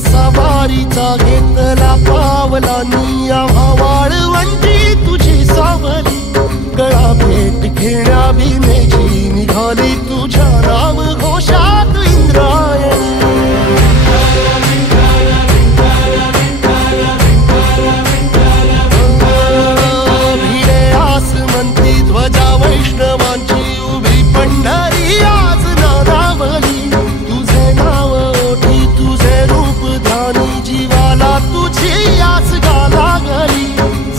सवारीचा घेतला पावलांनी आम्हा वाळवंटी तुझी सावली गळा भेट घेण्या भीमेची निघाली तुझ्या नाम घोषात इंद्रायणी भिडे आसमंती ध्वजा वैष्णवांची उभी पंढरी आज नानावली तुझे नाव ओठी तुझे रूप ध्यानी जीवाला तुझी आस गाला गली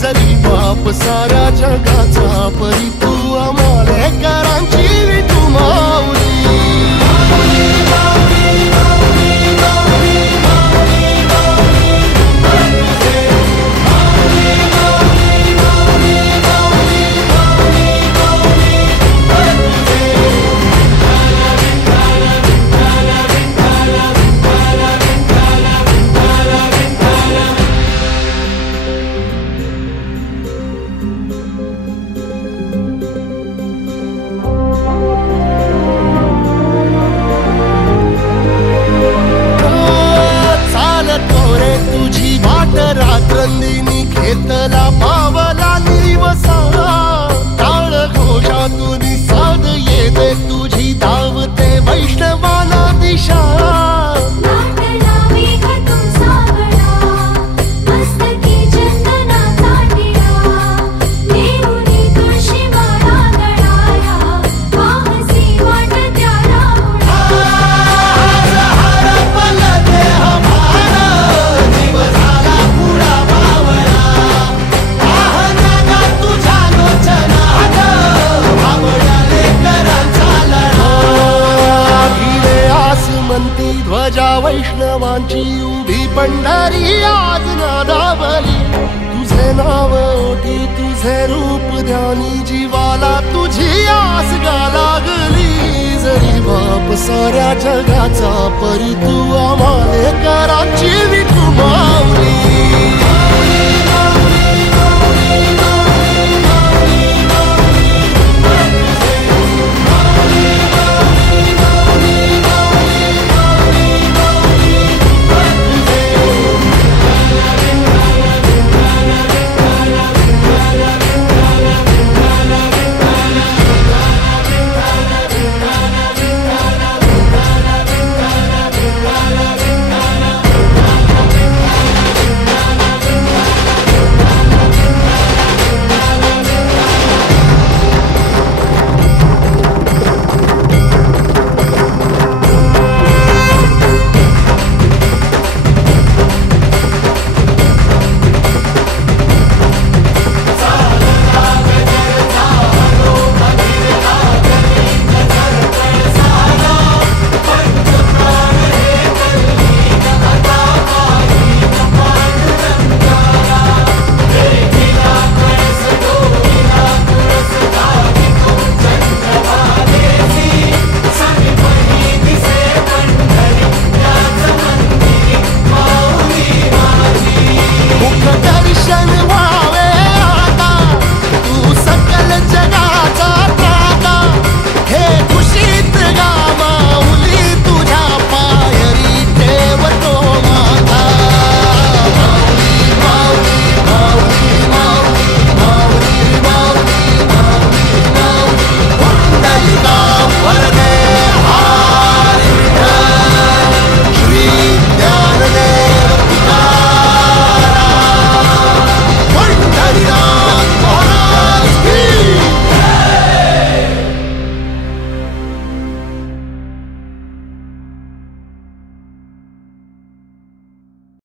जरी बाप साऱ्या जगाचा परी तू आमालेकरांची विठू माऊली रात्रंदिनी घेतला पावला निवसा टाळ घोषातून साध येते तुझी धावते वैष्णवाला दिशा ध्वजा वैष्णवांची उभी पंढरी आज नादावली तुझे नाव ओठी तुझे रूप ध्यानी जीवाला तुझी आस गा लागली जरी बाप साऱ्या जगाचा परी तू आमालेकरांची विठू माऊली